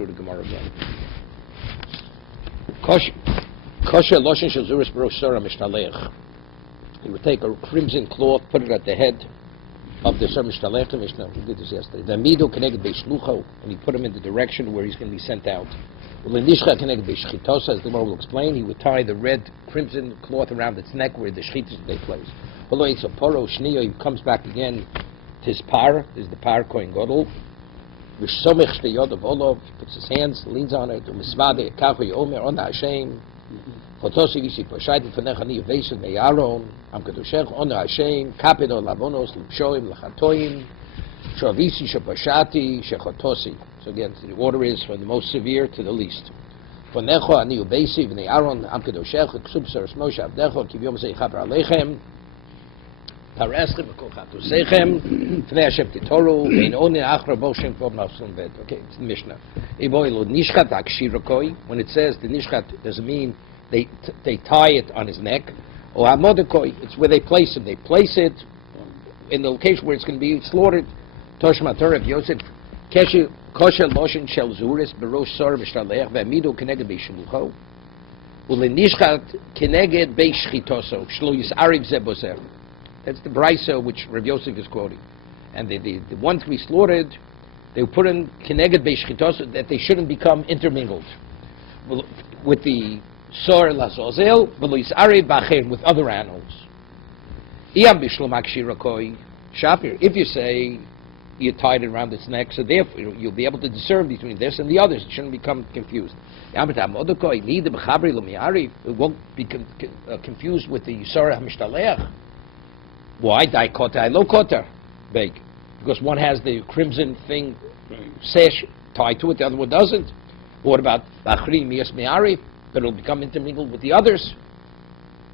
through the Gemara again. Kosher loshen shel zuris b'rosh sora mishtalech. He would take a crimson cloth, put it at the head of the sora mishtalech Mishnah. We did this yesterday. The mido connected beishlucho, and he put him in the direction where he's going to be sent out. Well, in nishcha connected beishchitosa, as the Gemara will explain, he would tie the red crimson cloth around its neck where the shchitas take place. Although it's a poro shniyo, he comes back again to his par. This is the par kohen gadol. V'shomech shteyod of Olav, puts his hands, leans on it. U'misvade kachoy omer on Hashem. Chotosi v'si poshayti v'necha ni yvesid me'aron. Am kadoshech on Hashem. Kapido lavonos l'pshoim l'chatoim. Shavisi sheposhati shechotosi. So again, the order is from the most severe to the least. V'necho ani yvesid v'ne'aron. Am kadoshech k'sub seres Moshe avdecho kivyom zei chaber aleichem. Tareschem v'kolchatu sechem v'nei Hashem titoru ve'in oni achra boshem k'vov nafsun ved. Okay, it's the Mishnah. Eboilu nishchat akshirakoi. When it says the nishchat, doesn't mean they tie it on his neck. Or hamodakoi, it's where they place it. They place it in the location where it's going to be slaughtered. Toshma Torah Yosef kosher loshen shel zuris berosh sor v'shtalech ve'amidu keneged beishlucho ulenishchat keneged beishchitoso shlo yisariv ze bozer. That's the brisa which Rav Yosef is quoting. And the ones we slaughtered, they were put in keneged beishchitos, that they shouldn't become intermingled with the sor lazozel, with other animals. If you say you tied it around its neck, so therefore you'll be able to discern between this and the others. It shouldn't become confused. It won't be confused with the sor hamishtalech. Why? Beg. Because one has the crimson thing, sash, tied to it, the other one doesn't. What about Bachri, Mias Me'ari? But it'll become intermingled with the others.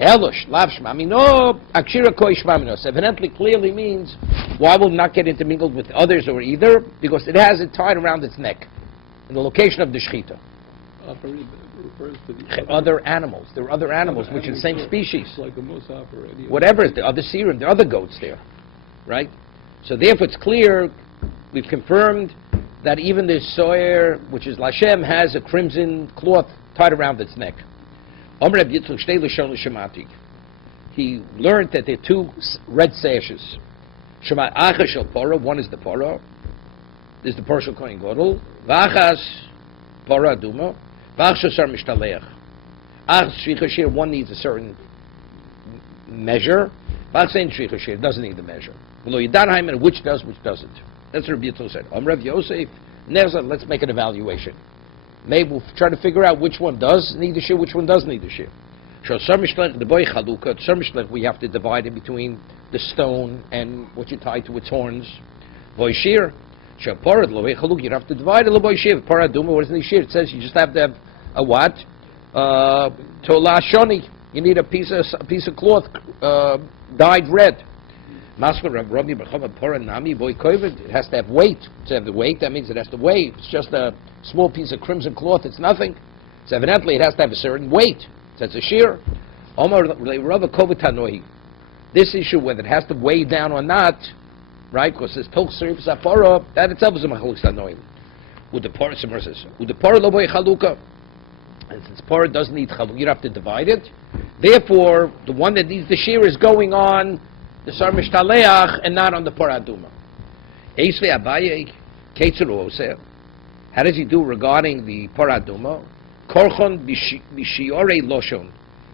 Elosh, Lav Shmamino, Akshira Koi Shmaminos. Evidently, clearly means, why will it not get intermingled with others or either? Because it has it tied around its neck, in the location of the Shechita. Other animals. There are other animals which are the same species. Like the Musaf already. Whatever, the other serum, there are other goats there. Right? So therefore it's clear, we've confirmed that even the soyer, which is Lashem, has a crimson cloth tied around its neck. He learned that there are two red sashes. One is the poro. This is the partial kohen gadol. V'achas poro aduma. One needs a certain measure. It doesn't need the measure. Which does, which doesn't. That's what Rabbi Yitzchak said. Rav Yosef, let's make an evaluation. Maybe we'll try to figure out which one does need the shear, which one doesn't need the shear. We have to divide in between the stone and what you tie to its horns. You have to divide it. What is the shear? It says you just have to have a what? Tola shoni. You need a piece of cloth dyed red. It has to have weight. To have the weight, that means it has to weigh. If it's just a small piece of crimson cloth, it's nothing. So evidently it has to have a certain weight. So it's a shear. This issue, whether it has to weigh down or not, right? Because this that itself is a machlokes tanoim. And since parah doesn't need chaluk, you have to divide it. Therefore, the one that needs the shear is going on the sar mishtaleach and not on the parah aduma. How does he do regarding the parah aduma? Korchon b'shiorei loshon.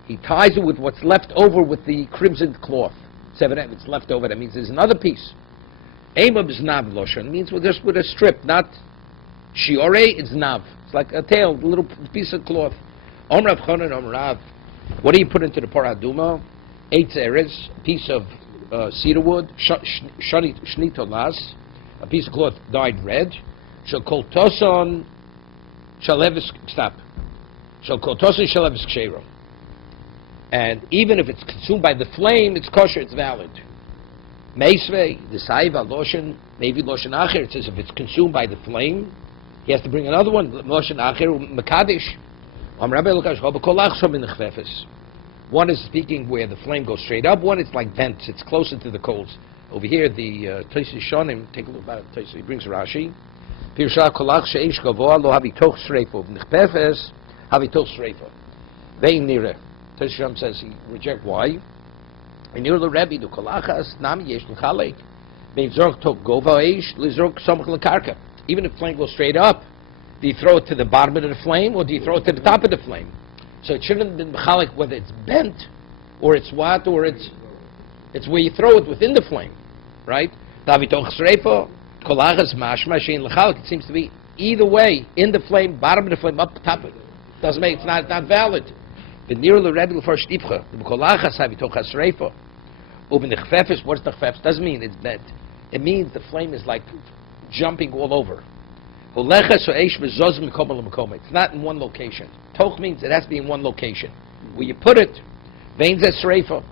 He ties it with what's left over with the crimson cloth. It's left over. That means there's another piece. Ema b'znav loshon means just with a strip, not shiorei. It's nav. It's like a tail, a little piece of cloth. Omrav chonon omrav. What do you put into the parah aduma? 8 eres, a piece of cedar wood, shnitolas, a piece of cloth dyed red. Shall kol toson shalevis stop. Shall kol toson shalevis kshero. And even if it's consumed by the flame, it's kosher, it's valid. Meisvei, the saiva loshen, maybe loshen acher. It says if it's consumed by the flame, he has to bring another one. Loshen acher mekadesh. One is speaking where the flame goes straight up. One it's like vents. It's closer to the coals. Over here, the Tosei Shonim. Take a look about it. He brings Rashi. Pirsha kolach sheish gavoa lo havitoch sreifo. V'nechpefes havitoch sreifo. Vein nire. Teshram says he reject. Why? Inir le Rebbe du kolachas nami yesh l'chalek. Vein zorg tok gova eish lizorg samach l'karka. Even if the flame goes straight up, do you throw it to the bottom of the flame or do you throw it to the top of the flame? So it shouldn't have been mechalik whether it's bent or it's what or it's where you throw it within the flame, right? It seems to be either way, in the flame, bottom of the flame, up top of it. Doesn't make it's not valid. What does the chfefes? Doesn't mean it's bent. It means the flame is like jumping all over. It's not in one location. Toch means it has to be in one location. Where you put it, veins as sreifa.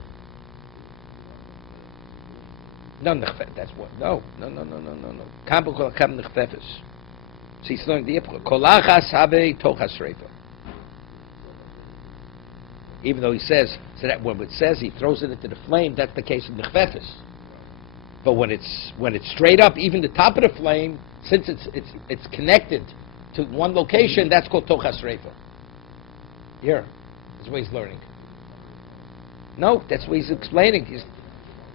No, that's what. No. Kampo kol kam nechfefes. See, it's learning the ipcha. Kolachas habe tochas sreifa. Even though he says, so that when it says he throws it into the flame, that's the case of nechfefes. But when it's straight up, even the top of the flame, since it's connected to one location, that's called tochas sreifa. Here, that's what he's learning. No, that's what he's explaining.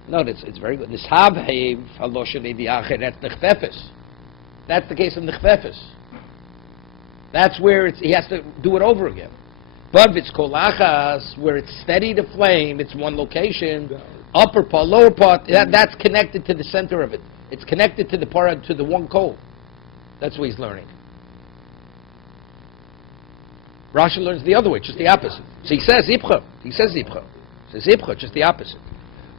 It's very good. This habhev haloshen ediacher, that's nechfefes. That's the case of nechfefes. That's where he has to do it over again. But if it's kolachas, where it's steady the flame, it's one location, upper part, lower part, that's connected to the center of it. It's connected to the part, to the one coal. That's what he's learning. Rashi learns the other way, just the opposite. So he says ipcha. He says ipcha, just the opposite.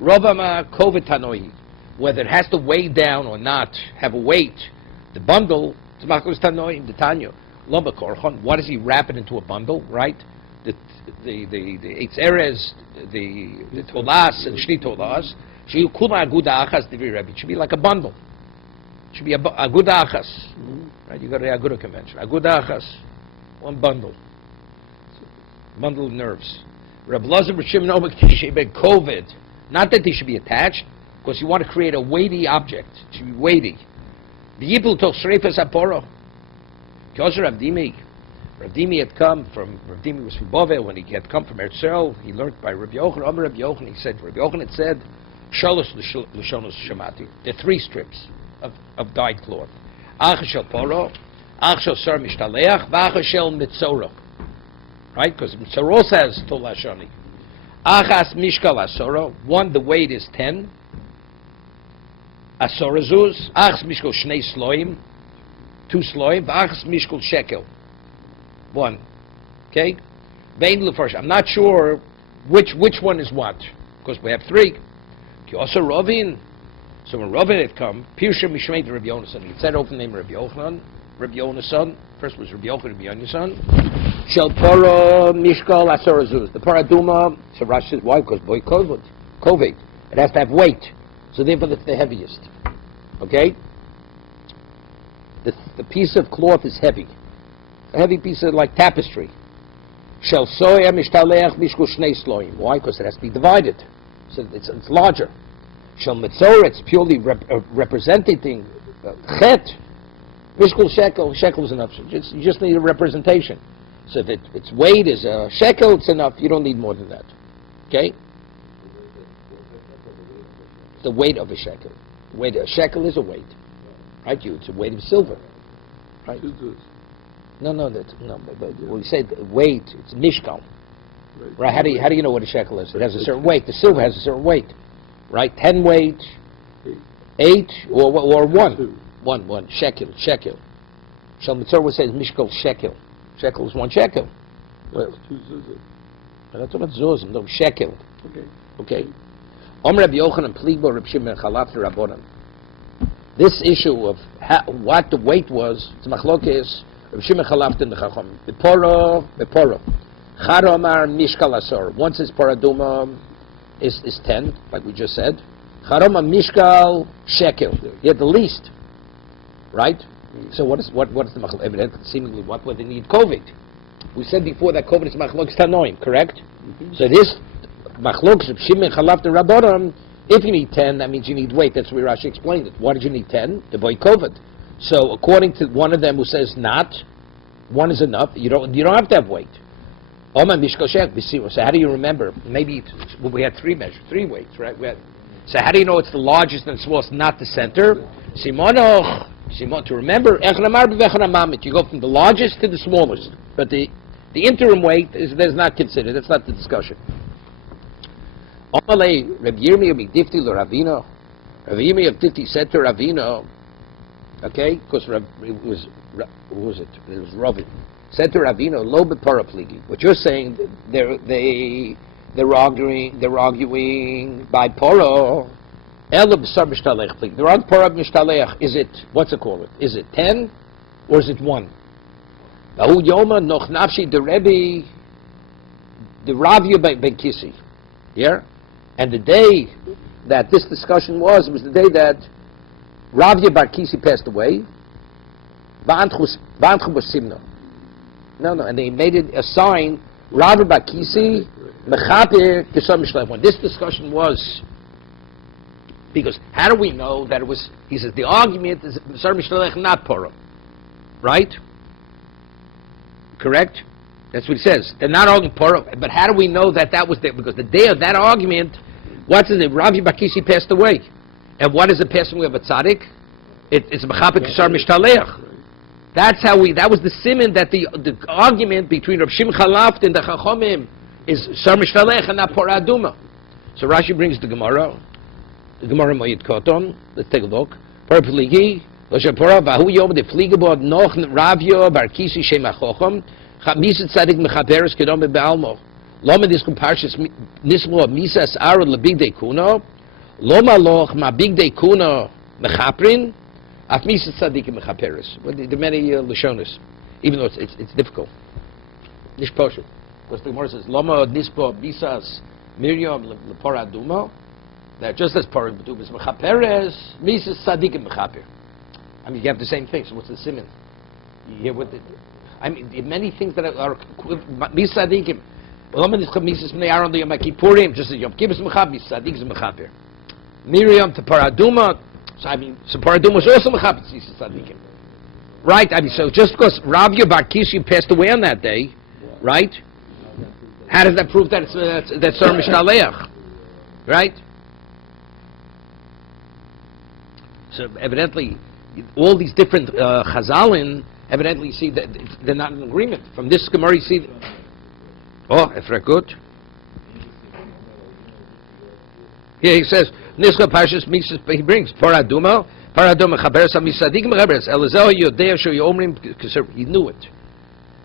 Rovama kovet tanoi, whether it has to weigh down or not, have a weight, the bundle, tzmachos tanoi, the tanyo, lomba korchon, what does he wrap it into a bundle, right? The eight areas, the tolas and shni tolas, sheyu kuma aguda achas divi Rebbe, it should be like a bundle. It should be a aguda achas, right? You got the aguda convention, aguda achas, one bundle of nerves. Reb Lazar b'Shimon Omer K'Shebed Kovid. Not that they should be attached, because you want to create a weighty object. It should be weighty. The Yibul Toch Sreifas Aporo. Kyoser Rav Dimi. Rav Dimi had come from, Rav Dimi was from Bove, when he had come from Eretz Yisrael, he learned by Rabbi Yochanan. Rabbi Yochanan, he said, Rabbi Yochanan had said, Shalos L'shonos Shamati. There are 3 strips of dyed cloth. Ach Shel Poro, Ach Shel Sar Mishtaleach, V'Ach Shel Mitzorah. Right? Because Mitzorah also has Tolashani. Achas mishkal asora. 1, the weight is 10. Asora zuz. Achas mishkal shnei sloim. 2 sloim. Achas mishkal shekel. 1. Okay? Vein lefresh. I'm not sure which one is what, because we have 3. Ki also Rovin. So when Rovin had come, Pirsha Mishmei to Rabbi Yonasan. He said open name Rabbi Yochanan. Rabbi Yonasan. First was Rabbi Yochanan, Rabbi Yonasan. Shel Poro Mishkal Asora Zuz. The Paraduma, so Rashi says, why? Because boy COVID. It has to have weight. So therefore it's the heaviest. Okay? The piece of cloth is heavy. A heavy piece of like tapestry. Shel Soya Mishtaleach Mishkul Shnei Sloim. Why? Because it has to be divided. So it's larger. Shel Mitzorah, it's purely representing Chet. Mishkul Shekel. Shekel is enough. You just need a representation. So if its weight is a shekel, it's enough. You don't need more than that. Okay? The weight of a shekel. A shekel is a weight. Right? It's a weight of silver. Right? No. But when we say the weight, it's mishkal. Right? How do you know what a shekel is? It has a certain weight. The silver has a certain weight. Right? 10 weight, 8, or 1. 1. Shekel. Shal Mitzorah says mishkal shekel. Shekel is 1 shekel. Well, that's what zuzim. No, shekel. Okay. Rabbi Yochanan Plibo Reb Shimon Chalaf Rabbanan. This issue of what the weight was, it's machlokes. Reb Shimon Chalaf in the Chacham. Beporo. Charomar mishkal asor. Once his paraduma is 10, like we just said. Charomar mishkal shekel. He had the least, right? So what is the machlok? Evidently, seemingly, what would they need? COVID. We said before that COVID is machlok tanoim, correct? Mm-hmm. So this machlok of Shimon Chalaf the Rabbanim, if you need 10, that means you need weight. That's where Rashi explained it. Why did you need 10? To avoid COVID. So according to one of them who says not, one is enough. You don't have to have weight. So how do you remember? Maybe we had three weights, right? So how do you know it's the largest and the smallest, not the center? Simon, to remember, you go from the largest to the smallest, but the interim weight is not considered. That's not the discussion. Rabbi Yirmiyah of Tifti said to Ravina, okay, because it was Ravin. Said to Ravina, lo b'parapligi. What you're saying, they're arguing by poro. Ela b'sar mishtalech pligi. They're on para mishtalech. Is it, what's it called? Is it 10 or is it 1? Ahu yoma noch nafshi the Rebbe, the Ravya ben Kisi. Yeah? And the day that this discussion was the day that Ravya bar Kisi passed away. No, and they made it a sign, Ravya bar Kisi, mechaper kisam mishtalech. When this discussion was, because how do we know that it was, he says, the argument is Sar Mishtalech, not Purim. Right? Correct? That's what he says. They're not arguing Purim, but how do we know that was there? Because the day of that argument, what's in it? Ravi Bakisi passed away. And what is the passing away of a tzaddik? It's Mechapik Sar Mishtalech. That's how that was the siman that the argument between Rav Shimcha Laft and the Chachomim is Sar Mishtalech and not Porah Aduma. So Rashi brings the Gemara. The Gemara Moed Koton. Let's take a look. Parpligi, Loshapora, Vahu Yom, the Fligabod, Noch, Ravyo, Barkisi, Shema Chochom, Chamisit Sadik Mechaperes, Kedom Bealmo, Loma Diskum Parshas, Nismo, Misas, Aro, Labig de Kuno, Loma Loch, Ma Big de Kuno, Mechaprin, Af Misas Sadik Mechaperes. There are many Lashonas, even though it's difficult. Nish Poshet. Because the Gemara says, Loma Nispo, Misas, Miriam, Lepora Dumo. Now, just as Purim B'tuv is Mechaperes, Mises Tzadikim Mechaper. I mean, you have the same thing, so what's the siman? You hear what I mean, many things that are Mises Tzadikim. Mises B'nei Aaron Yom Kippurim, just as Yom Kippur is Mechaper, Mises Tzadikim is Mechaper. Miriam to Paraduma, so I mean, so Paraduma is also Mechaper, Mises Tzadikim. Right? I mean, so just because Ravya bar Kishi passed away on that day, right? How does that prove that that's Sar Mishtaleach? Right? So evidently, all these different Chazalin, evidently you see that they're not in agreement. From this Gemara you see, Efrakut. Here he says, Nischa Parshas Mises, he brings, Paraduma Chaberes HaMisadik Mechaberes, Elazah Yodea Sho Yomrim, he knew it.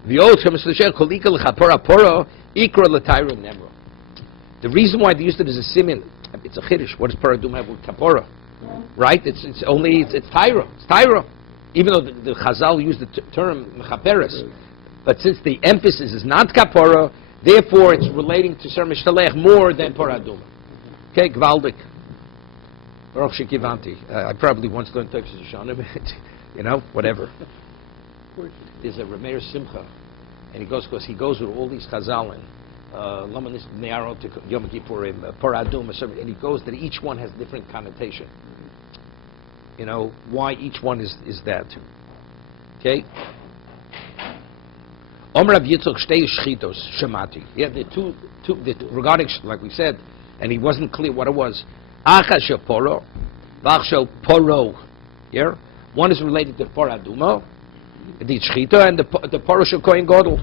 V'yot Chemes Kolika L'Chapora Poro, Ikra L'Tayra Nemro. The reason why they used it as a simin, it's a chiddush. What does Paraduma have with Kapora? Right? It's Tyra. It's Tyra. Even though the Chazal used the term Mechaperes. But since the emphasis is not Kapora, therefore it's relating to Sar Mishtalech more than Paraduma. Okay, Gvaldik. Baruch Shekivanti. I probably once learned Tefsir Shonim, whatever. There's a Rameir Simcha, and he goes with all these Chazalin. Lamanis Ne'aro to Yom Kippurim, Paradum, and he goes that each one has different connotation. Why each one is that. Okay? Omer Rav Yitzchak Shtei Shchitos Shemati. Yeah, the two regarding, like we said, and he wasn't clear what it was. Achas Shel Poro, Vach Shel Poro. Yeah? One is related to Paraduma, the Shchita, and the Poro Shel Kohen Gadol.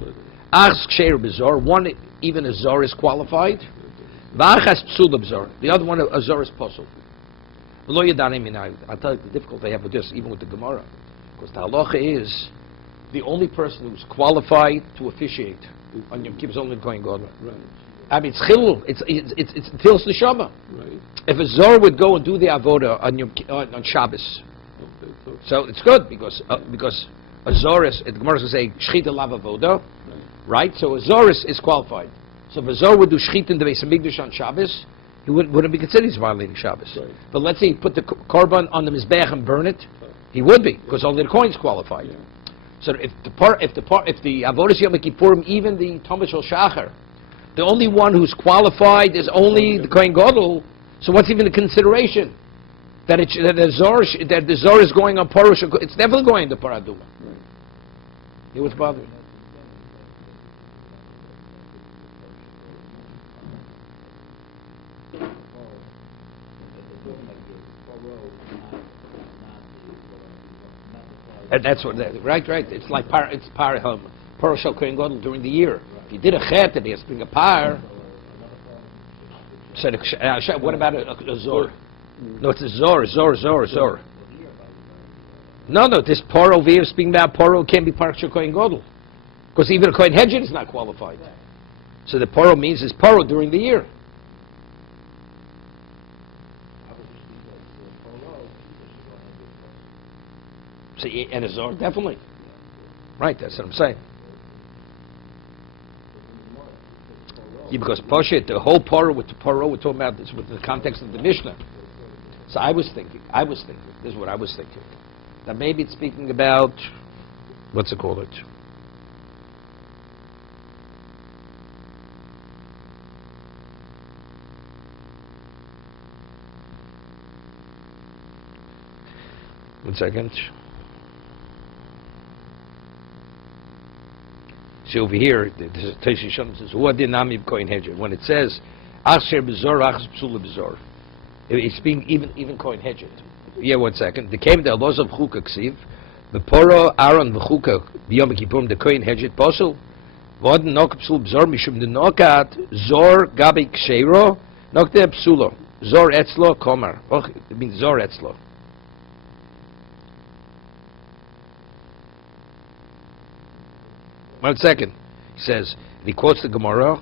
Achs Ksher Bezor, one even a Zor is qualified. V'achas Psul Bezor, the other one a Zor is Posel. I'll tell you the difficulty I have with this, even with the Gemara, because the halacha is the only person who's qualified to officiate on Yom Kippur is only Kohen Gadol. Right. I mean, it's chilul. It's Tfilas Neshama. Right. If a Zor would go and do the avoda on Shabbos, so it's good because a Zor is, the Gemara is say Shchita Lav Avoda. Right? So a Zor is qualified. So if a Zor would do Shchit in the Beis HaMikdash on Shabbos, he wouldn't be considered he's violating Shabbos. Right. But let's say he put the korban on the Mizbeach and burn it, he would be, because only the Kohen's qualified. Yeah. So if the Avodas Yom Kippurim, even the Tomash Shel Shachar, the only one who's qualified is only the Kohen Gadol, so what's even the consideration? That the Zor is going on Paro, it's definitely going to Paraduma. Right. It was bothering. That's what. Right. It's like it's Paro Shel Kohen Gadol during the year. If you did a chet and he has to bring a par. So what about a Zor? No, it's a Zor. No, this Paro over here speaking about Paro can't be Paro Shel Kohen Gadol. Because even a Kohen Hedged is not qualified. So the Paro means it's Paro during the year. See, and a Zor, definitely. Right, that's what I'm saying. Yeah, because Poshet, the whole Paro with the Paro we're talking about this with the context of the Mishnah. So I was thinking, this is what I was thinking. That maybe it's speaking about, what's it called? One second. See over here, Teishi Shalom says, "Who adinami b'koyin hedger?" When it says, "Achsher b'zor, achs psula b'zor," it's being even koyin hedger. Yeah, 1 second. The came the laws of chuka ksiv, b'poro Aaron v'chuka b'yom kippurim the koyin hedger posul. V'od nok psul b'zor mishum the nokat zor gabi ksheiro nokte psulo zor etzlo komar. Oh, it means zor etzlo. One second. He says, and he quotes the Gemara,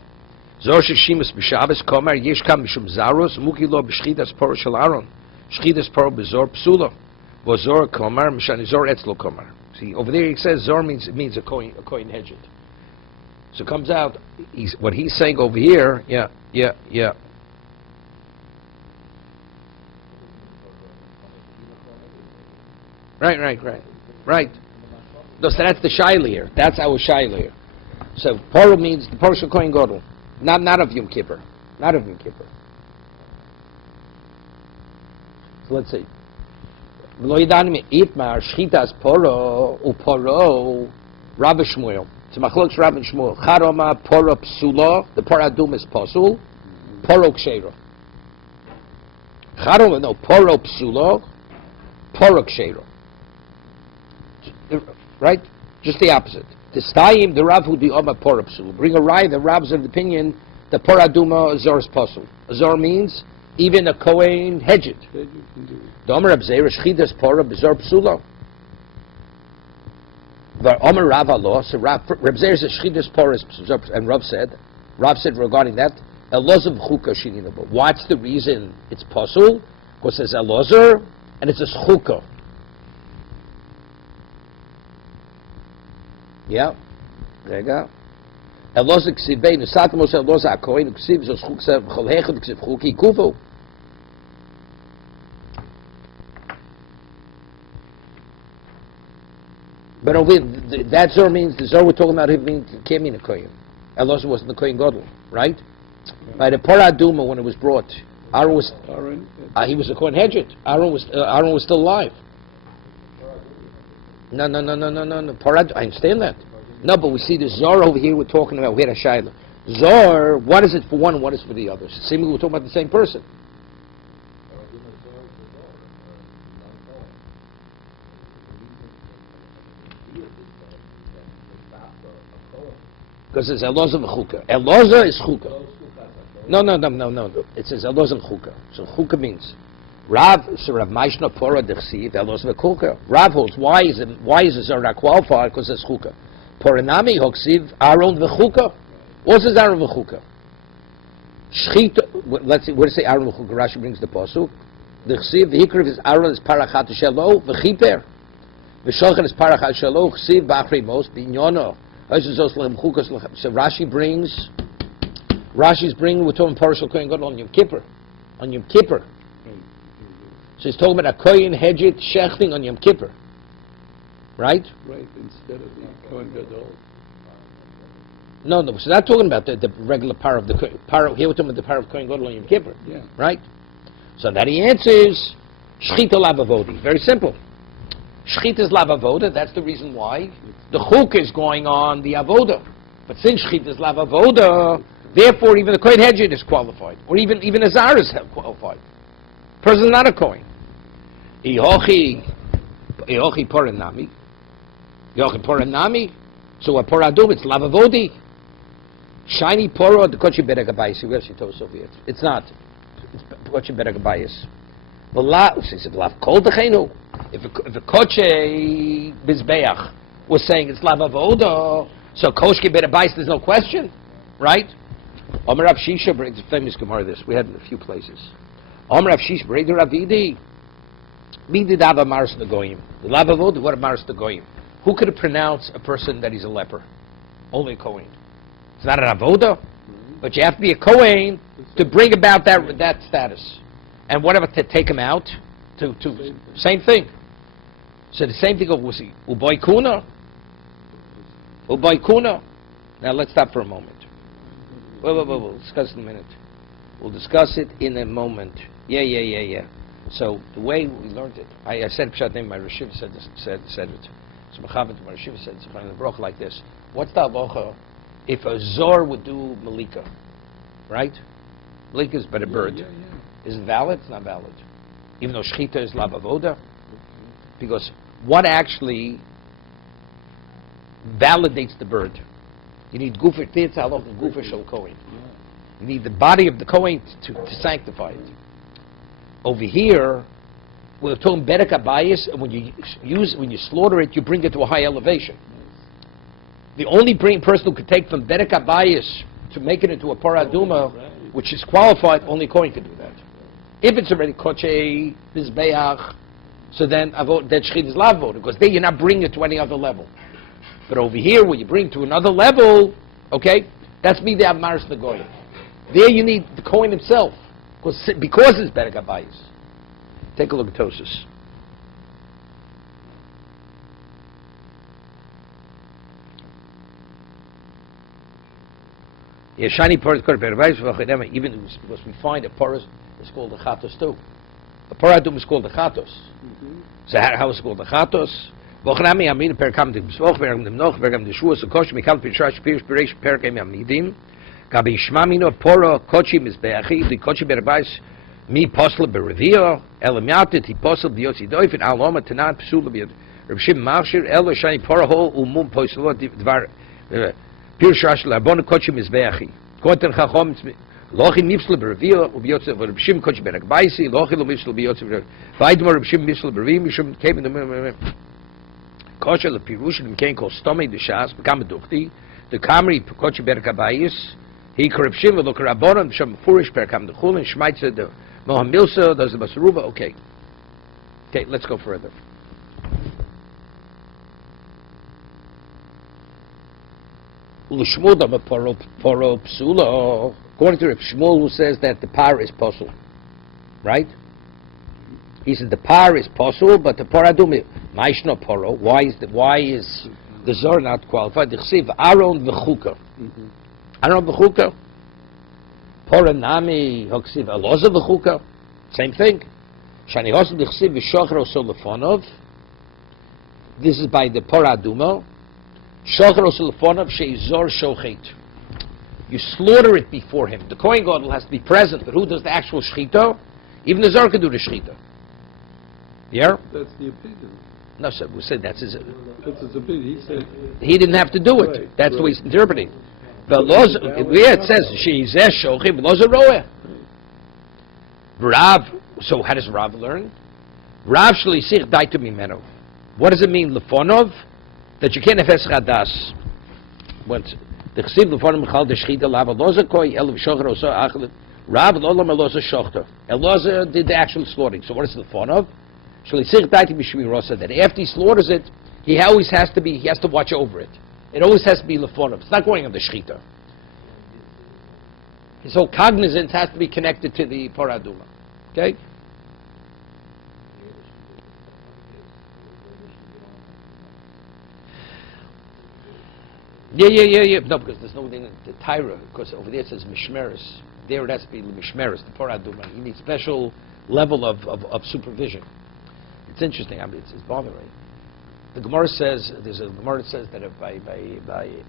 Zor Sheshimus B'Shabbos Komer Yeshkam Mishum Zaros Muki Lo B'Shchidas Poro Shel Aaron Shchidas Poro B'Zor Psula V'Zor Komer Mishani Zor Etzlo Komer. See, over there he says Zor means a coin hedged. So it comes out, what he's saying over here, yeah. Right. No, so that's the Shaila here. That's our Shaila here. So Poro means the Poro Shel Kohen Gadol, not of Yom Kippur, So let's see. V'lo yidanim itmar shchitas Poro uPoro Rabbi Shmuel. It's machlokes Rabbi Shmuel. Charoma Poro psula. The Paradum is pasul. Poro ksheiro. Charoma no Poro psula. Poro ksheiro. Right? Just the opposite. The Stayim, the Rav who the Oma Porapsul. Bring a rye, the Rav's of the opinion, the Poraduma Azor is Pasul. Azor means even a Kohen hedged. The Omer Abzeir, Shchidas Pora, Bezor Psulo. The Omer Rav Allah, so Rav Abzeir says Shchidas Pora, and Rav said regarding that, Elozov Chuka Shininabo. What's the reason it's Pasul? Because it's Elozor, and it's a Chuka. Yeah, there you go. Eloza ksivei nusatamos eloza akoin ksiv zos chuksa cholhechad ksiv chuki kuvu. But over that Zor means the Zor we're talking about can't mean a kohen. Eloza wasn't the kohen gadol, right? By the Paraduma when it was brought, Aaron was he was a kohen hedged. Aaron was still alive. No. I understand that. No, but we see the Zor over here we're talking about. We had a Shaila. Zor, what is it for one and what is for the other? Seemingly we're talking about the same person. Because it's Eloza v'chuka. Eloza is chuka. No. It says Eloza v'chuka. So chuka means Rav Maishna Pora Dechsiv Elos v'Chuka. Rav holds why is the Zor not qualified? Because it's Chuka. Poranami Hoksiv Aaron v'Chuka. What is Aaron v'Chuka? Shchita. Let's see. What does it say? Aaron v'Chuka. Rashi brings the pasuk. Dechsiv v'Hikriv is Aaron is Parachat Shelo v'Chiper. V'Shochan is Parachat Shelo Chsiv b'Achrei Mos b'Inyono. So Rashi brings. Rashi's bringing. We're talking Paro Shel Kohen Gadol on Yom Kippur. So he's talking about a Kohen Hedget Shechting on Yom Kippur. Right? Right, instead of the Kohen Gadol. No, so not talking about the regular power of the power. Here we're talking about the power of Kohen Gadol on Yom Kippur. Yeah. Right? So that he answers, Shchita lavavodi. Very simple. Shchita is lavavoda. That's the reason why the chuk is going on the avoda. But since shchita is lavavoda, therefore even the kohen hedged is qualified, or even a zar is qualified. Person is not a kohen. Ihochi poranami. Ihochi poranami. So a poradum, it's lavavodi. Shiny poro, the kochi beragabayis. Where's she told Soviet? It's not. It's kochi beragabayis. She said, "Lav kol dechenu." If a koche bizbeach was saying it's lavavoda, so koshke beragabayis, there's no question, right? Omer Rav Shisha brings the famous Gemara. This we had in a few places. Omer Rav Shisha brings the Ravidi. Mi did ava maris negoyim. The lavavoda, what maris negoyim? Who could pronounce a person that he's a leper? Only a kohen. It's not an avoda, but you have to be a kohen to bring about that status. And whatever to take him out, same thing. So the same thing was uboy kuna. Uboy kuna. Now let's stop for a moment. We'll discuss it in a minute. We'll discuss it in a moment. Yeah. So the way we learned it, I said Pshat name. My Rashiv said it. So Mechavet, my Rashiv said in the Baruch like this. What's the halacha if a zor would do malika, right? Malika is by the bird. Yeah. Is it valid? It's not valid. Even though shchita is lavavoda. Because what actually validates the bird? You need gufer tirtza halach and gufer shel kohen. You need the body of the kohen to sanctify it. Over here, we're talking berek habayis, and when you slaughter it, you bring it to a high elevation. The only person who could take from berek habayis to make it into a paraduma, which is qualified, only kohen can do that. If it's already koche mizbeach, so then that shchit is lavod, because then you're not bringing it to any other level. But over here, when you bring it to another level, okay, that's me the Amaris Nagoya. There you need the kohen himself, because it's berek habayis. Take a look at Tosus. Yeah, shiny porous even because we find a porous is called a chatos too. A paradum is called a chatos. So how is it called a chatos? Vochnami amin perkam dim svoch vergam dim noch vergam de shua so kosh mikal pishrash pirish perkem amidim gabi shmamino poro kochi mizbeachi the kochi berbais mi posel berevio elamiatet he posel biosi doif in aloma tanan psula bi rabshim marshir elo shiny poro hol umum posel dvar pirish labon kochi mizbeachi koten chachom Lochi nipsel berevio ubiotze rabshim kochi berakbaisi lochi lo mipsel biotze vaidmor rabshim mipsel berevim mishum came in the kosher the pirush and came called stomach the shas become duchti the kamri kochi berakabayis he korabshim lo korabon sham furish perkam the chul and shmaitze the mohamilsa does the basaruba. Okay, let's go further. L'shmud am a poro psula. According to Reb Shmuel, who says that the par is possible, right? He said the par is possible, but the paradum ma'ishno poro. Why is the zor not qualified? Dichsiv Aaron v'chuka. Aaron v'chuka. Poranami hoksiv aloza v'chuka. Same thing. Shani hosim dichsiv v'shochro solofonov. This is by the paraduma. Shochro solofonov sheizor shochet. You slaughter it before him. The Kohen Gadol has to be present, but who does the actual shechita? Even the Zar can do the shechita. Yeah? That's the opinion. No, sir. We said that's his. That's his opinion. He said He didn't have to do it. Right, That's the way he's interpreting. But it says sheizeh shochim loza roeh. Rav. So how does Rav learn? Rav shlisich daitu mimeno. What does it mean, lefonov? That you can't have eschadas. Once. The chesiv lefonim chal the shechita lava loza koi el v'shocher oso achlet. Rav l'olam eloza shochter. Eloza did the actual slaughtering. So what is lefonov? Shlisich daitu mishmirosa. That after he slaughters it, he always has to watch over it. It always has to be lefonov. It's not going on the shechita. His whole cognizance has to be connected to the paraduma. Okay? Yeah. No, because there's no thing in the Tyra, because over there it says mishmeres. There it has to be mishmeres, the paraduma. You need special level of supervision. It's interesting. I mean, it's bothering. The Gemara says there's a Gemara that says that if by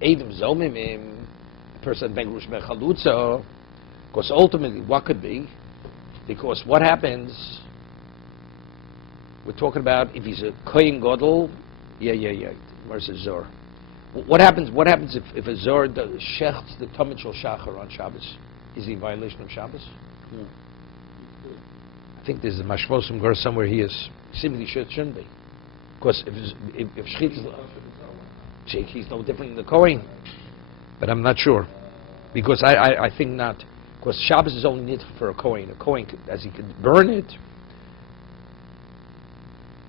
Edom Zomimim, a person ben Rush Bechalutza, because ultimately what could be? Because what happens? We're talking about if he's a Kohen Gadol. Yeah. Gemara says Zor. What happens? What happens if a Zor shechts the Tamid Shel Shachar on Shabbos? Is he in violation of Shabbos? No. I think there's a Mashvos from Gur somewhere he is. Simply shouldn't be. Because if Shechit is he's no different than the Kohen. But I'm not sure. Because I think not. Because Shabbos is only needed for a Kohen. A Kohen, as he could burn it.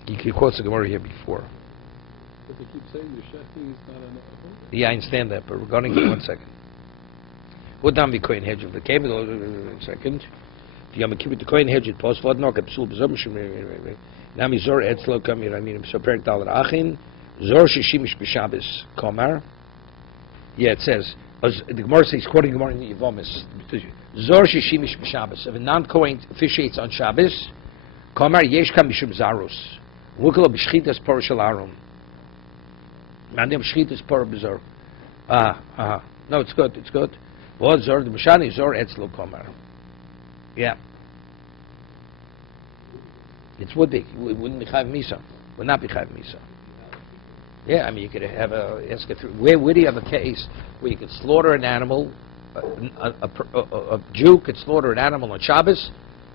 He quotes the Gemara here before. But they keep saying the shechting is not an avoda. Yeah, I understand that, but regarding it, 1 second. What done be Kohen hedge of the cable? 1 second. If you have a keep the Kohen hedge, it post what knock a psul bezom. Now me zor etzlo kamir. I mean, so per dalar achin zor shishimish b'Shabbos komar. Yeah, it says the Gemara says quoting Gemara in Yevomis. Zor shishimish b'Shabbos. If a non-Kohen officiates on Shabbos, komar yesh kam mishum zarus. Wukla b'shchitas por shel aron. Mandem shchitas por b'zor. No, it's good. It's good. What zor the mishani zor etzlo komar. Yeah. It would be. It wouldn't be chayv misa. Would not be chayv misa. Yeah, I mean, you could have where do you have a case where you could slaughter an animal, a Jew could slaughter an animal on Shabbos,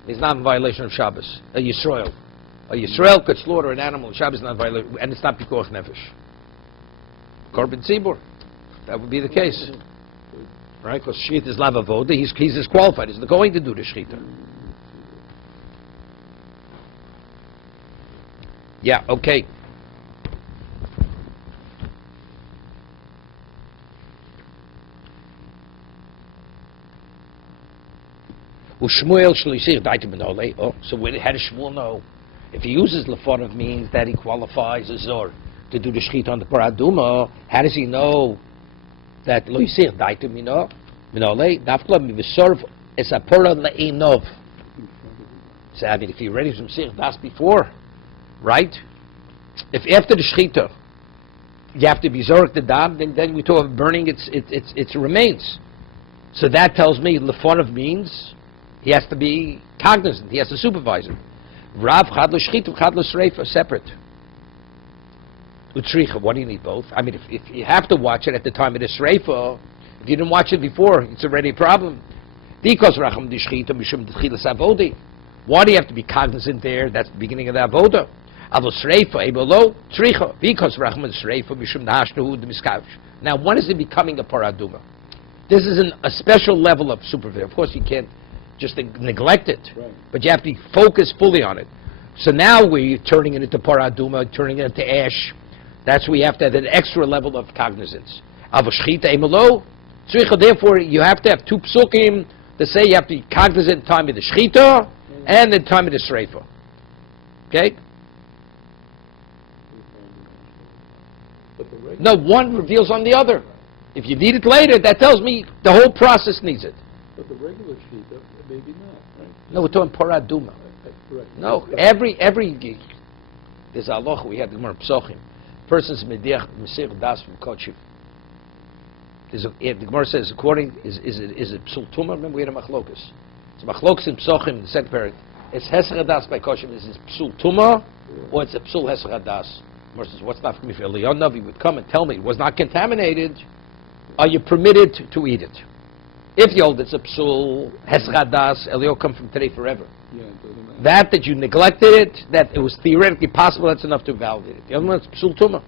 he's not in violation of Shabbos. A Yisrael could slaughter an animal on Shabbos, not in violation, and it's not pikuach nefesh. Korban tzibur. That would be the case. Right? Because shechita is lav avoda, he's disqualified. He's not going to do the shechita. Yeah, okay. So how does Shmuel know? If he uses lefonov means that he qualifies a zor to do the shechita on the paraduma, how does he know that lo yisir daitu mino minole dafkla mivisorv es a pora le'inov? So I mean, if he ready from sir das before, right? If after the shechita you have to be zork the dam, then we talk of burning its remains. So that tells me lefonov means he has to be cognizant. He has to supervise it. Rav chad l'shchita, chad l'sreifa, separate. Utricha, what do you need both? I mean, if you have to watch it at the time of the sreifa, if you didn't watch it before, it's already a problem. Because racham d'shchita mishum d'chilas avodi. Why do you have to be cognizant there? That's the beginning of the avoda. Avo sreifa ebolo tricha. Because racham d'shreifa mishum d'hashnahu d'miskav. Now, when is it becoming a paraduma? This is a special level of supervision. Of course, you can't just neglect it, right, but you have to focus fully on it. So now we're turning it into paraduma, turning it into ash. That's where you have to have an extra level of cognizance. Therefore, you have to have two psukim to say you have to be cognizant in time of the shechita and the time of the sreifa. Okay? No, one reveals on the other. If you need it later, that tells me the whole process needs it. But the regular shechita, maybe not, right? No, we're talking paraduma. Correct. No, every there's a halacha we had the Gemara Psochim. Person's mediach mesir das from kochim. The Gemara says according is it psul tuma? Remember we had a machlokas. It's machlokas in Psochim. The second parent. It's hesach das by kochim. Is it psul tuma or it's a psul hesach das? Gemara says what's not for me? If Eliyahu Navi would come and tell me it was not contaminated, are you permitted to eat it? If you hold it's a psul heschadas, Eliyahu come from today forever. Yeah, it doesn't matter. That you neglected it, that it was theoretically possible, that's enough to validate it. The other one is psul tuma.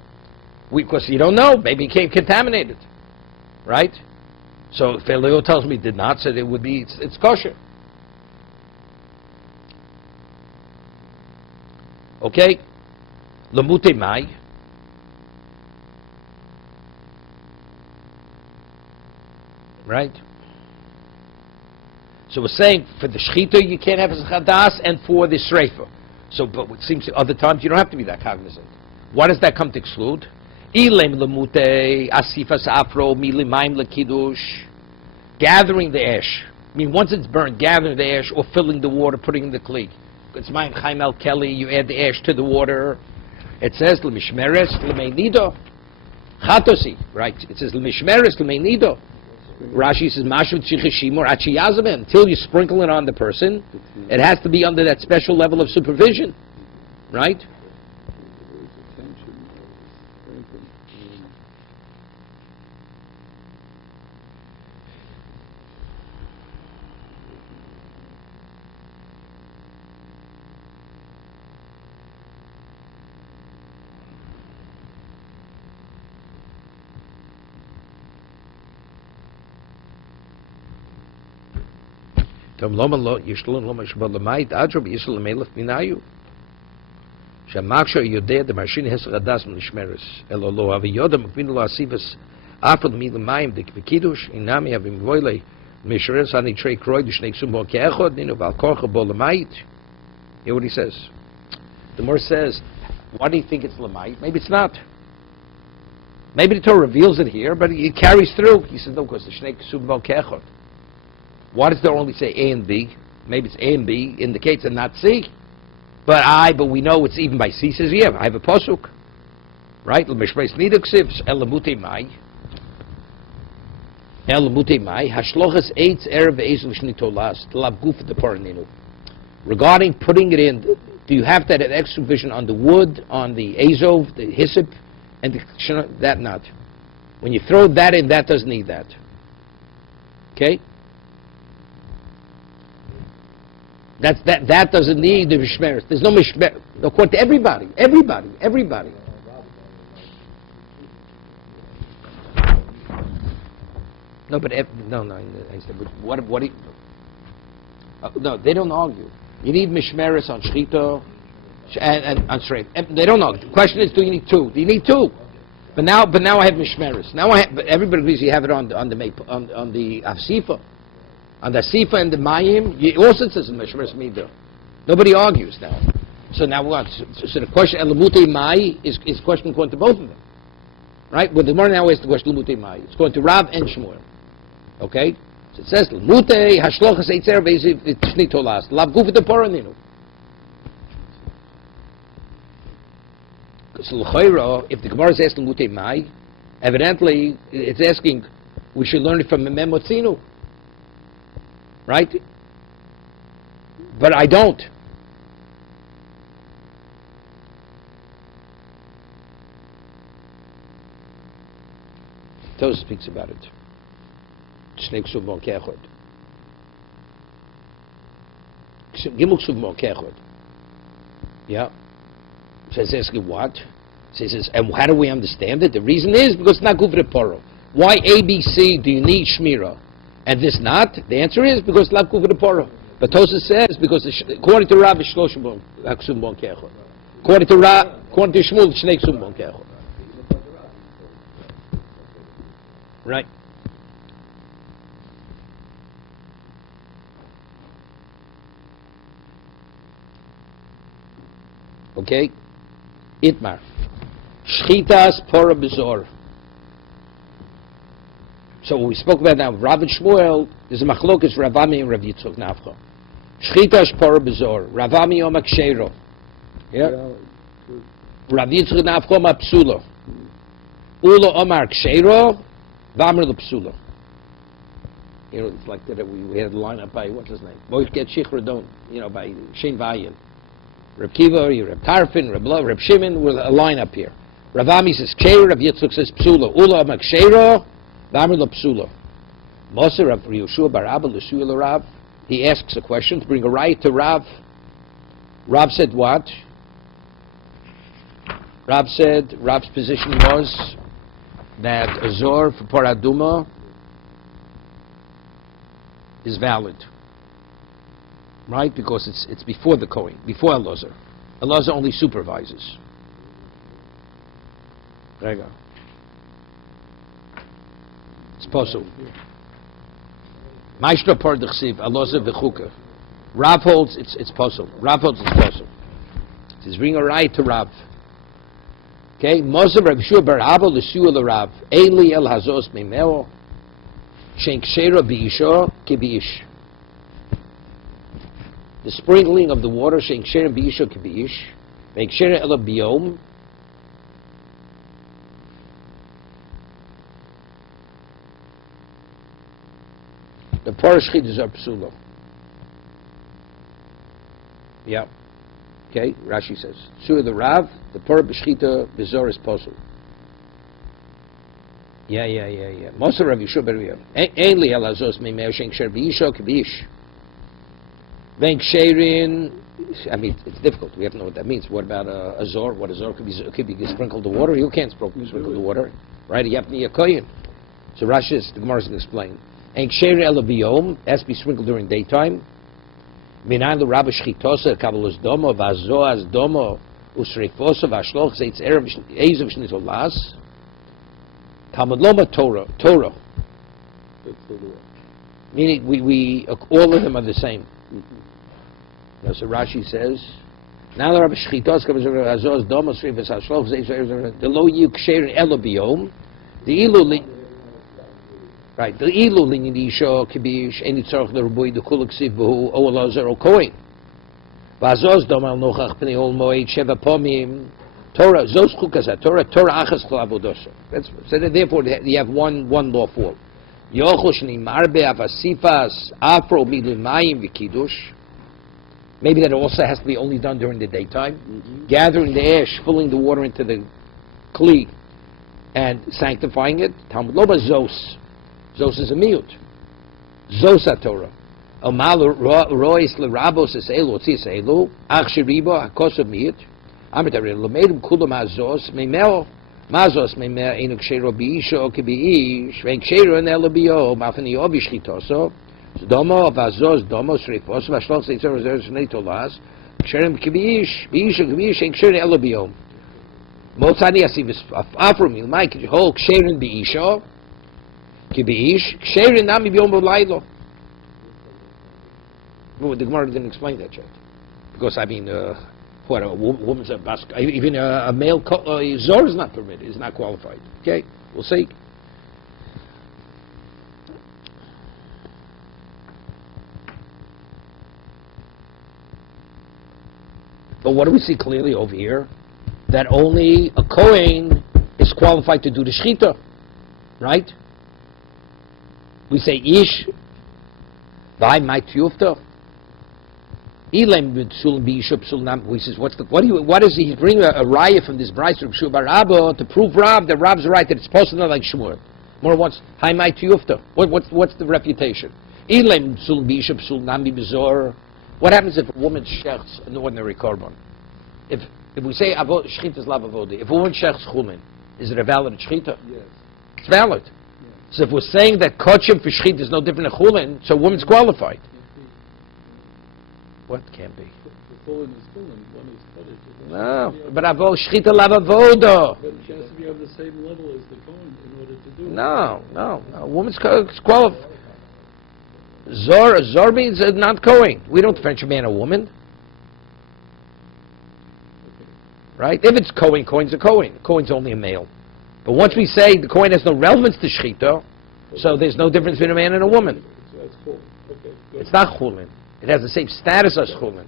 Because you don't know, maybe it came contaminated. Right? So if Eliyahu tells me it did not, so it would be, it's kosher. Okay? Lamute mai. Right? So we're saying for the shechita you can't have a chadas, and for the sreifa. So, but it seems other times you don't have to be that cognizant. Why does that come to exclude? Ilem lemute asifas afro milimaim lekidush. Gathering the ash. I mean, once it's burned, gathering the ash or filling the water, putting in the kli. it's Mayim Chaim El Kelly, you add the ash to the water. It says, L'mishmeres, L'meinido. Chatosi, right? It says, L'mishmeres, L'meinido. Rashi says, Mashu Tchichishimor Achiyazabeh. Until you sprinkle it on the person, it has to be under that special level of supervision. Right? Tom Loman Lo Yishlan Lomash Balamait Adrob Yisrael Melech Minayu. Shamaksha Yodeh the machine has Radas Mishmeres. Elolo Aviyodam Vinula Sivas Afro the Middle Maim the Kidush Inami Avim Voile Mishmeres Ani Trey Kroy the Snake Sumbo Keachod Nino Valkorcha Bolamait. Hear what he says. The Mor says, why do you think it's Lamait? Maybe it's not. Maybe the Torah reveals it here, but it carries through. He says, no, because the Snake Sumbo Keachod. Why does there only say A and B? Maybe it's A and B indicates and not C. But we know it's even by C, says yeah, I have a pasuk. Right? L'mishmeres niduksivs elamute mai. Elamute mai. Hashlochas eitz erev ezel shnitolas. Tlab guf de paraninu. Regarding putting it in, do you have that extra vision on the wood, on the azov, the hyssop, and that not? When you throw that in, that doesn't need that. Okay? That doesn't need the mishmeres. There's no mishmeres. According to everybody. No, but no. I said, what? No, they don't argue. You need mishmeres on shchita and on shreit. They don't argue. The question is, do you need two? Do you need two? But now I have mishmeres. But everybody agrees you have it on the asifa. On the Sifa and the Mayim, you also says Mishmeres Midah. Nobody argues now. So now what? So the question, Elamute Mai, is a question going to both of them. Right? Well, the more now is the question, Elamute Mai. It's going to Rav and Shmuel. Okay? So it says, Elamute, Hashlochas Eitzer, Tishnit Tolas, Lav Gufet Poraninu. So L'choira, if the Gemara is asking Elamute Mai, evidently it's asking, we should learn it from Memotzinu. Right? But I don't. Tosfos speaks about it. Snake Suvmon Kechod. Gimel Suvmon Kechod. Yeah. So it's asking what? So he says, and how do we understand it? The reason is because it's not Guvre Poro. Why A, B, C do you need Shmira? And this not? The answer is because Lav Kuvah the Porah. But Tosfos says because according to Rav, it's Shloshim Aksum Bon Kechot. According to Shmuel, it's Shnei Ksum Bon Kechot. Right. Okay. Itmar. Shchitas Porah Bezor. So what we spoke about now, Rav and Shmuel, there's a machlokas Ravami and Rav Yitzchok Nafcha. Shchita Shpora Bezor, Ravami Oma Ksheiro. Yeah? Rav Yitzchok Nafcha Oma Psula. Ula Omar Ksheiro, Vamr Psula. You know, it's like that we had a lineup by, what's his name? Moishket Shichradon, by Shein Vayin. Reb Kiva, Reb Tarfin, Reb Shimon, with a lineup here. Ravami says Ksheiro, Rav Yitzchok says Psula. Ula Omar Ksheiro, Vamr Psula. Moser Rav Yeshua bar Abba L'Shuel Rav. He asks a question to bring a right to Rav. Rav said what? Rav said Rav's position was that a zor for Paraduma is valid, right? Because it's before the Kohen, before Elazar. Elazar only supervises. Rega. It's possible. Maishra par d'chsiv, Elazar v'chuka. Rav holds it's possible. Rav holds it's possible. He's bring a right to Rav. Okay, Moser Rav Shua bar Abba l'Shuel Rav. Eli el hazos mimeo. Shen kshera b'isha ki b'ish. the sprinkling of the water, shein ksherim b'isha k'b'ish, vein ksherim ela b'yom, the parah shchitas are psula. Yeah. Okay, Rashi says. Surah the Rav, the parah b'shchita b'zor is posel. Yeah. Most Rav Yeshua ben Yehuda. Ein li elazos meimei shein ksher b'isha k'b'ish. Vein ksherin. I mean, it's difficult. We have to know what that means. What about a zor? What a zor could be sprinkled the water. You can't sprinkle the water, right? You have to be a kohen. So Rashi says, the Gemara is going to explain. Ein ksherin ela b'yom has to be sprinkled during daytime. Minan the Rabbi Shchitosa Kabbalos Domo Vazoaz Domo Usreifosa Vashloch Zeitz Erev Ezav Shnitolas Talmud Loma Torah. Meaning we all of them are the same. Now, so Rashi says, now the Rabbi Shchitosa Kabbalos Vazoaz Domo Usreifosa Vashloch Zeitz Erev the Lo Yuk Ksherin Elo Biyom the Ilu. Right, the ilu linyan isha kibish any tzarich the rabui the kulak siv b'hu o alazer o kohen. V'azos domal nochach pnei ol moed sheva pomim Torah zos chukas Torah achas chol avodosa. So therefore you have one law for. Yochel shni marbe avasifas afro milimayim v'kiddush. Maybe that also has to be only done during the daytime. Gathering the ash, filling the water into the kli, and sanctifying it. Talmud lo zos. Zos is a miut. Zos HaTorah. Omal rois l'rabos es elu, otzi es elu, ach shiribo hakos of miut. Amitari, l'meidum kulam hazos, meimeo, mazos meimeo, enu kshero bi'isho, kibi'ish, vein kshero en elu bi'o, mafani obi shchitoso, domo, vazos, domo, shrifos, vashloch zeitzor, zer, shnei tolas, ksherem kibi'ish, bi'isho, kibi'ish, en kshero elu bi'o. Motzani asivis, afro milmai, kishol ksheren bi'isho, Kibiish, Ksherin Nami B'Yom B'Laylo. The Gemara didn't explain that yet. Because, I mean, what, a woman's a basket, even a male Zor is not permitted, is not qualified. Okay, we'll see. But what do we see clearly over here? That only a Kohen is qualified to do the Shechita, right? We say ish by my tiyufta. Ilem b'tzulim b'yishup sulam. We says, what is he? He's bringing a raya from this brayso from Shua Barabba to prove Rav that Rav's right that it's supposed to not like Shmuel. More wants hi my tiyufta. What's the refutation? Ilem b'tzulim b'yishup sulam b'zor. What happens if a woman shechts an ordinary korban? If we say shchita is lav avodi, if a woman shechts chulin, is it a valid shchita? Yes. It's valid. So if we're saying that kochim for shchit is no different than chulin, so a woman's qualified. What can't be? The chulin is chulin. One is kodesh. No, but avo shchita lav avoda. But she has to be on the same level as the kohen in order to do it. No. A woman's qualified. Zor means not Kohen. We don't differentiate a man and a woman. Okay. Right? If it's Kohen, Kohen's a Kohen. Kohen's only a male. But once we say the Kohen has no relevance to Shechita, so there's no difference between a man and a woman. So that's cool. Okay, good. It's not Chulin. It has the same status as Chulin. Right.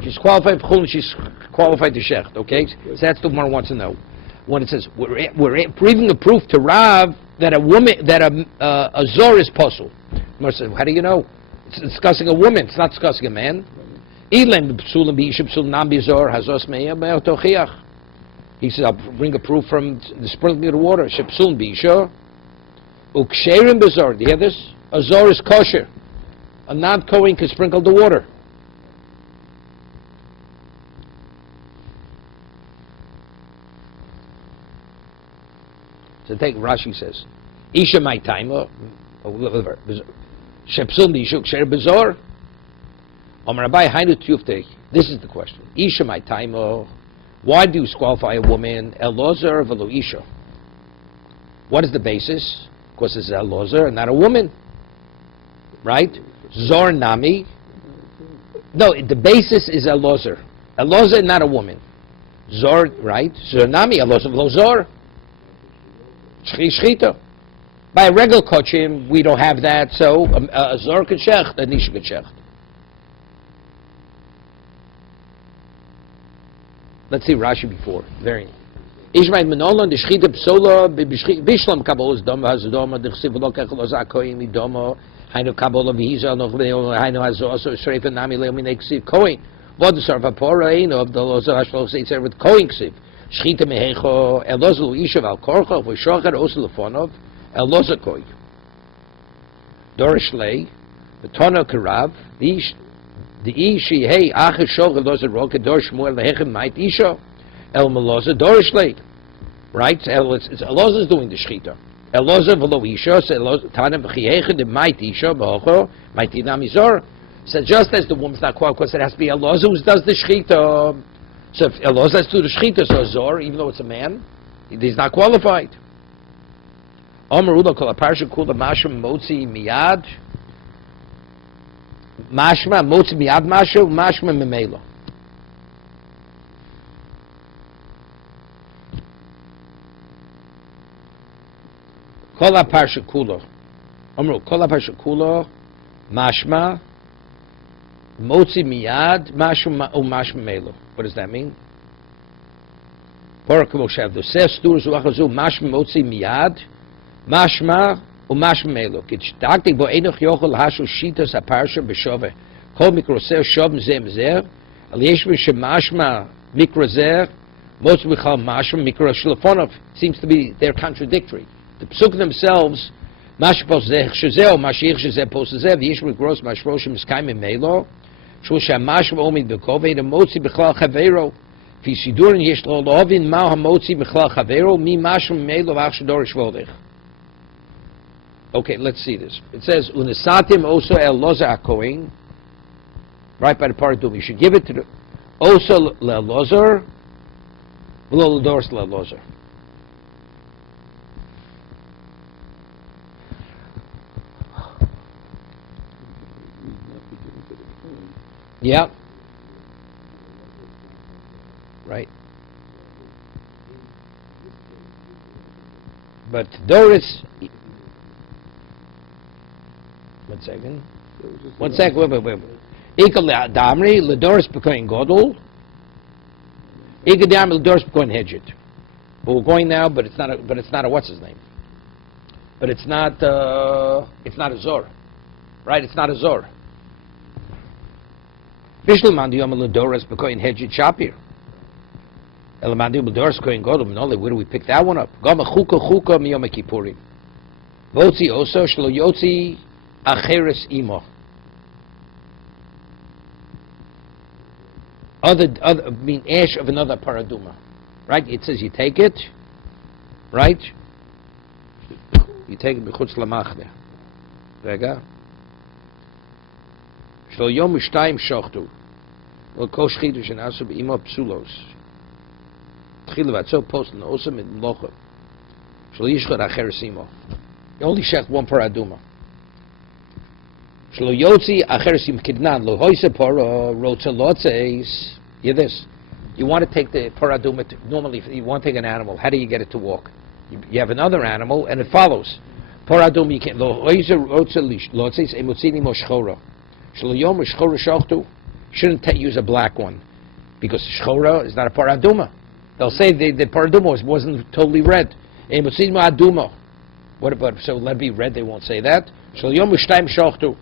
She's qualified for Chulin, she's qualified to Shecht, okay? So that's the one I want to know. When it says, we're proving a proof to Rav that a woman, that a Zor is puzzle. Says, how do you know? It's discussing a woman, it's not discussing a man. He says, I'll bring a proof from the sprinkling of the water. Shepsul bisha, uksherim bezor. Do you hear this? A zor is kosher. A non-Kohen can sprinkle the water. So take Rashi says, Isha my time. Shepsul bisha, uksherim bezor. Omar Abai hainu tiyuftei. This is the question. Isha my time. Why do you disqualify a woman? Elozar v'lo isha. What is the basis? Because it's Elozar and not a woman, right? Zor nami. No, the basis is Elozar. Elozar, not a woman. Zor, right? Zor nami. Elozar v'lo zor. Shchita. By a regular kochim, we don't have that. So a zor could shecht, a nisha could shecht. Let's see Rashi before. Very. Ishmael Menolan, the Shchita Psola, Bishlam Kabbalah Doma Hazadoma, the Chsiv Lokach Lozakoim Doma, Hainu Kabbalah Viza, Hainu Hazoso, Shrefa Nami Leomin Eksiv Koin. What the Sarvapora of the Loza Hashlo States with Koin Ksiv. Shchita Mehecho, Elozlu Ishav Al Korcha, Vishachar Osulafonov, Elozakoi. Dorishlei, the Tono Karav, the Ishi, hey, Ache Shog, Eloza Roka, Dorshmuel, the Hechem Might Isha. El Meloza Dorishlei, right? Eloza is doing the Shchita. Eloza Velo Isha, Tanem V'chiecha, the Might Isha, V'ocho, Might Inam Izor. So just as the woman's not qualified, because it has to be Eloza who does the Shchita. So if Eloza has to do the Shchita, so Zor, even though it's a man, he's not qualified. Omer Uda Kol HaParsha Kula Mashma Motzi Miyad, Mashma Motzi Miyad Mashu, Mashma Memelo. Kol HaParsha Kula, Omer Kol HaParsha Kula, Mashma Motzi Miyad, Mashma Mashma Memelo. What does that mean? Baruch Moshe Dosef Stur Zuachazu Mashma Motzi Miyad. Mashma u'mashma melo. Kitzdaktik bo enoch yochel hashu shitas haparsha b'shove. Kol mikroser shov mzeh mzeh. Al yeshve shemashma mikrozer. Most michal mashma mikro shlefonov. Seems to be they're contradictory. The psuk themselves, mashpos zeh shezeh mashich shezeh posezeh. V'yeshve gross mashroshim miskayim melo. Shul shemashma omid b'kovei the motzi b'chlal chavero. V'sidurin yesh lo lovin ma hamotzi b'chlal chavero mi mashma melo v'achshador shvodech. Okay, let's see this. It says, Unisatim also el loza akoin, right by the paradum. You should give it to the also le lozer, below the doors le lozer. Yeah. Right. But Doris. One second. Wait. Ikal damri ledoris bekoin godol. Ikal damri ledoris bekoin hedget. But we're going now. But it's not a what's his name. But it's not a zor, right? It's not a zor. Bishul mandiyom ledoris bekoin hedget shapir. Elamandiyom ledoris bekoin godol. No, where do we pick that one up? Gama chuka miyom kippurim. Votzi oso shlo yotzi. Acheres imo. Other mean ash of another paraduma, right? It says you take it, right? You take it b'chutz lamachne. Rega. Shlo yom ushtayim shochtu. Lo kol shchidu shenasu b'imo psulos. Tchilu vatzo post n'osa mit mlocha. Shlo yishchot acheres imo. You only shech one paraduma. Shlo yotzi achersim kidnan lo hoise poro rotza lotzeis. Hear this. You want to take the paraduma. Normally, you want to take an animal. How do you get it to walk? You have another animal, and it follows. Paradum you can't. Lo hoise rotza lotzeis emotzini moshchora. Shlo yom shchora shochtu. Shouldn't use a black one because shchora is not a paraduma. They'll say the paraduma wasn't totally red. Emotzini aduma. What about so let it be red? They won't say that. Shlo yom ushtayim shochtu.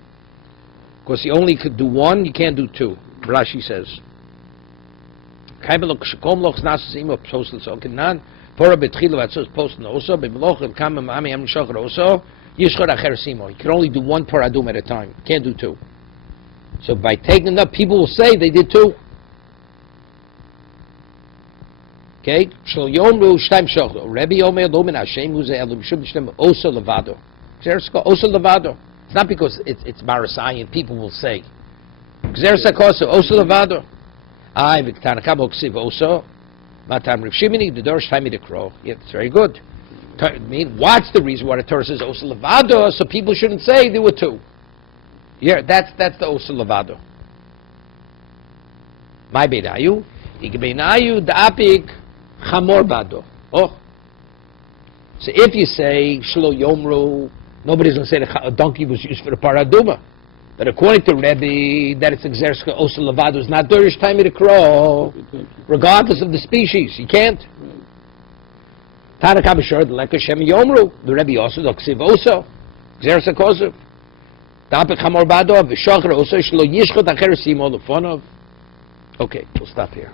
Because you only could do one, you can't do two. Rashi says. You can only do one paradum at a time. You can't do two. So by taking it up, people will say they did two. Okay? Rebbe Omer Lomin Hashem who's also levado. Also levado. It's not because it's Marasayan, people will say. Gzer Sakoso, Oso Levado. I, Victanakam Oksiv Oso, Matam Rav Shimini, the Dorish Taimi the Crow. Yeah, it's very good. I mean, what's the reason why the Torah says Oso Levado, so people shouldn't say there were two? Yeah, that's the Oso Levado. My Beinayu, Ike the Apik, Chamor Bado. Oh. So if you say Shlo Yomru, nobody's going to say a donkey was used for the paraduma. That according to Rebbe, that it's exerska osa levado is not durish time to crow, regardless of the species. You can't. Tana kabashor the lekka shem yomru. The Rebbe also doksiv osa exersa kosev. Dapik hamor badov v'shachar osa shlo yishchot acher simo lefonov. Okay, we'll stop here.